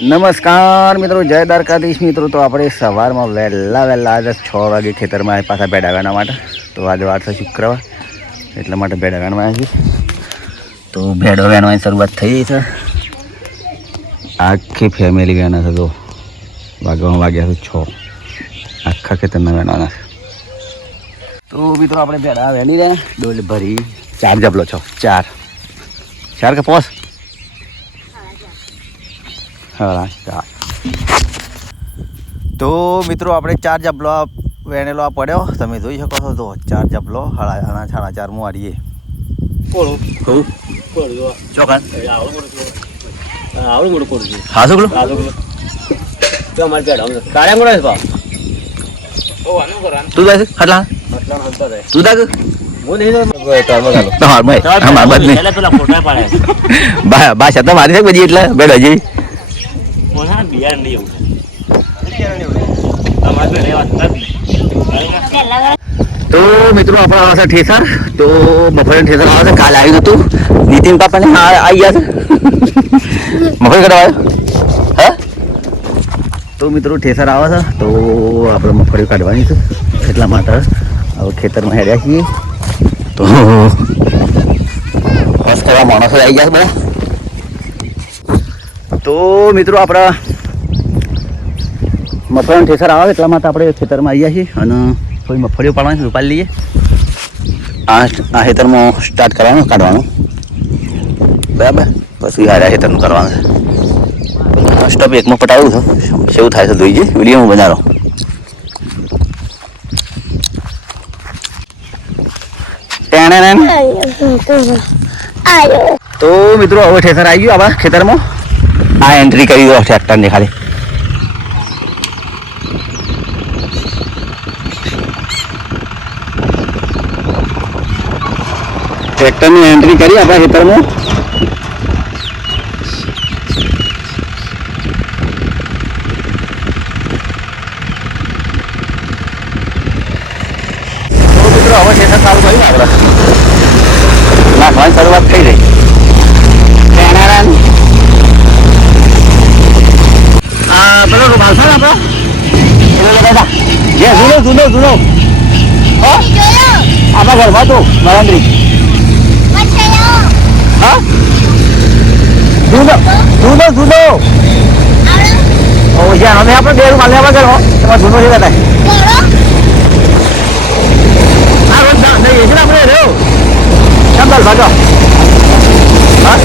નમસ્કાર મિત્રો, જય દ્વારકાધીશ મિત્રો. તો આપણે સવારમાં વહેલા આજે 6 વાગે ખેતરમાં પાછા ભેડા વેણવા માટે. તો આજે વાર છે શુક્રવાર, એટલા માટે ભેડા વેણવા આવ્યા છીએ. તો ભેડો વેણવાની શરૂઆત થઈ છે. આખી ફેમિલી વેણા છે. તો વાગ્યા છે 6. આખા ખેતરના વેણવાના છે. તો મિત્રો આપણે ભેડા વેણી રહ્યા, ડોલ ભરી 4 જબલો છો. 4 કે 5. તો મિત્રો આપણે 4 જબલો વેણેલો આ પડ્યો, તમે જોઈ શકો છો. તો 4 જબલો 4.5 માં વાળીએ. ભાષા તો મારી છે બધી, એટલે બેડ હજી તો મિત્રો આપણે આવે છે ઠેસર. તો બપોરે ઠેસર આવે છે. કાલે આવ્યું હતું નીતિન પાપાને આવી ગયા છે મફળી કઢાવાય. હા તો મિત્રો ઠેસર આવે છે, તો આપણે મફળી કાઢવાની છે. એટલા માટે હવે ખેતરમાં હેડ્યા છીએ. તો બસ કરવા માણસો આવી ગયા છે બધા. તો મિત્રો આપણા મફળીનું ઠેસર આવે એટલા માટે આપણે ખેતરમાં આવી ગયા છીએ અને થોડી મગફળીઓ પાડવાની છે. ઉપાડી લઈએ. આ ખેતરમાં સ્ટાર્ટ કરવાનું, કાઢવાનું બરાબર. પછી આ ખેતરનું કરવાનું છે. સ્ટોપ એકમાં પટાવ્યું છે. કેવું થાય છે જોઈએ, વિડીયોમાં બનાવો. તો મિત્રો હવે ઠેસર આવી ગયું આપણા ખેતરમાં. આ એન્ટ્રી કરી દો ટ્રેક્ટરની ખાલી. ટ્રેક્ટરની એન્ટ્રી કરી આપણા ખેતરમાં. મિત્રો હવે ખેતર ચાલુ કર્યું આપણે. નાખવાની શરૂઆત થઈ રહી. પેલો ભાવશો ને આપણો જે જૂનો આપણા ઘરમાં તો નરેન્દ્રી હા જૂનો જ્યાં અમે આપણે 2 રૂમ આપણે ઘરમાં એમાં જૂનો છે બધા. હા રોજ નહીં છે ને આપણે રહ્યો ચાલ ભાજો. હા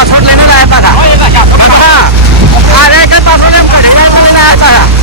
પાસવર્ડ લઈને લાયા પાછા અરે કે પાસવર્ડ એમ લઈને લાયા પાછા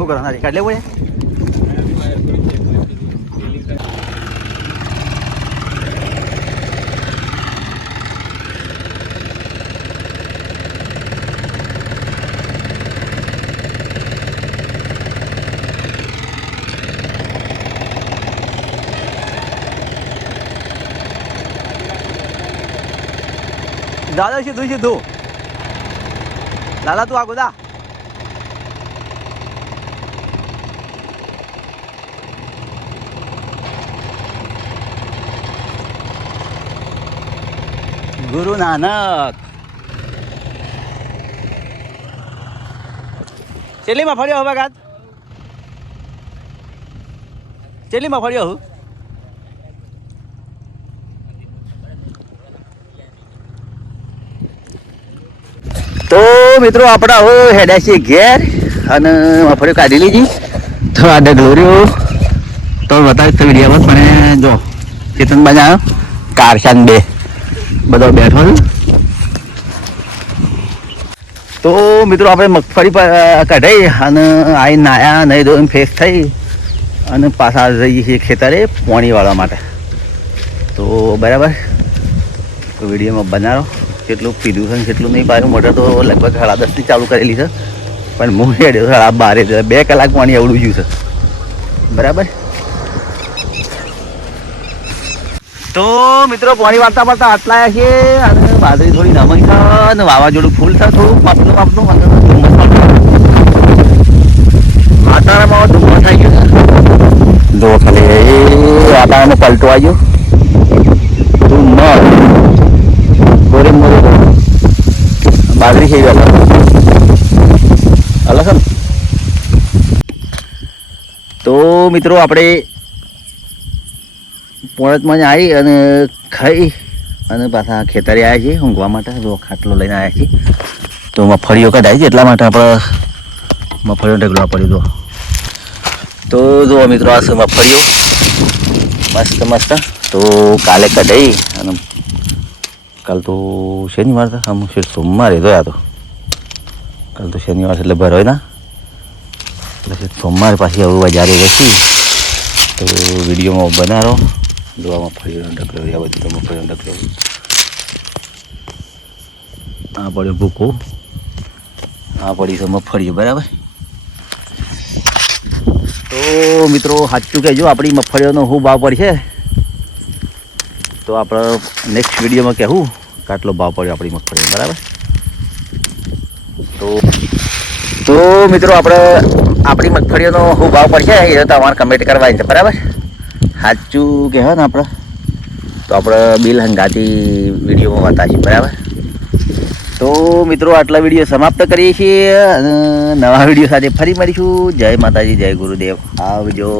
શું કરો ના કાઢ લેવું દાદા સીધું સીધું દાદા તું આગો દા ગુરુ નાનક ચેલીમાં ફર્યો હવે ગાત ચેલીમાં ફર્યો હું તો મિત્રો આપણે હવે હેડ્યા છીએ ઘેર અને મફળીઓ કાઢી લીધી તો આ ડગલોરીઓ તો બતાવીશ તો વિડીયોમાં પણ જો ચેતન બાજુ આવ્યો કારશાન બે બધો બેઠો છે તો મિત્રો આપણે મગફળી કઢાઈ અને આવીને નાયા નહીં ધોઈને ફ્રેશ થઈ અને પાછા જઈએ છીએ ખેતરે પાણી વાળવા માટે તો બરાબર તો વિડીયોમાં બનાવો કેટલું પીધું છે કેટલું નહીં પાછું મોટર તો લગભગ 10:30ની ચાલુ કરેલી છે પણ હું હેડ્યો 12:30 2 કલાક પાણી આવડું ગયું છે બરાબર તો મિત્રો પાણી વાળતા વાળતા આટલા છે અને બાજરી થોડી નમઈ છે અને વાવાઝોડું ફૂલ છે થોડું માપનું અને ધુમ્મસ વાતાવરણમાં ધુમ્મસ થઈ ગયું છે જો ખાલી વાતાવરણમાં પલટો આવી ગયો ધુમ્મસ મોરે મોરે બાજરી થઈ ગયો અલગ છે તો મિત્રો આપણે પોળતમાં આવી અને ખાઈ અને પાછા ખેતરે આવ્યા છીએ ઊંઘવા માટે જો ખાટલો લઈને આવ્યા છીએ તો મગફળીઓ કઢાઈ છે એટલા માટે આપણે મગફળીઓ ઢગલવા પડ્યું તો જુઓ મિત્રો આ છે મગફળીઓ મસ્ત મસ્ત તો કાલે કઢાઈ અને કાલ તો શનિવાર હતા આમ સોમવારે જોયા તો કાલ તો શનિવાર એટલે ભરોય ના એટલે સોમવારે પાછી હવે બજારે જશી તો વિડીયોમાં બનાવો જોવા મગફળીનો ઢગલો આ બધું તો મગફળીનો ઢગલો આ પડ્યો ભૂકો આ પડી છે મગફળીઓ બરાબર તો મિત્રો સાચું કહેજો આપણી મગફળીઓનો શું ભાવ પડશે તો આપણે નેક્સ્ટ વિડીયોમાં કહેવું કે આટલો ભાવ પડ્યો આપણી મગફળીનો બરાબર તો મિત્રો આપણે આપણી મગફળીઓનો શું ભાવ પડશે એ તો તમારે કમેન્ટ કરવાની છે બરાબર સાચું કહેવાય ને આપણે તો આપણે બિલ હંગાતી વિડીયોમાં બતાવીએ બરાબર તો મિત્રો આટલા વિડીયો સમાપ્ત કરીએ છીએ અને નવા વિડીયો સાથે ફરી મળીશું જય માતાજી જય ગુરુદેવ આવજો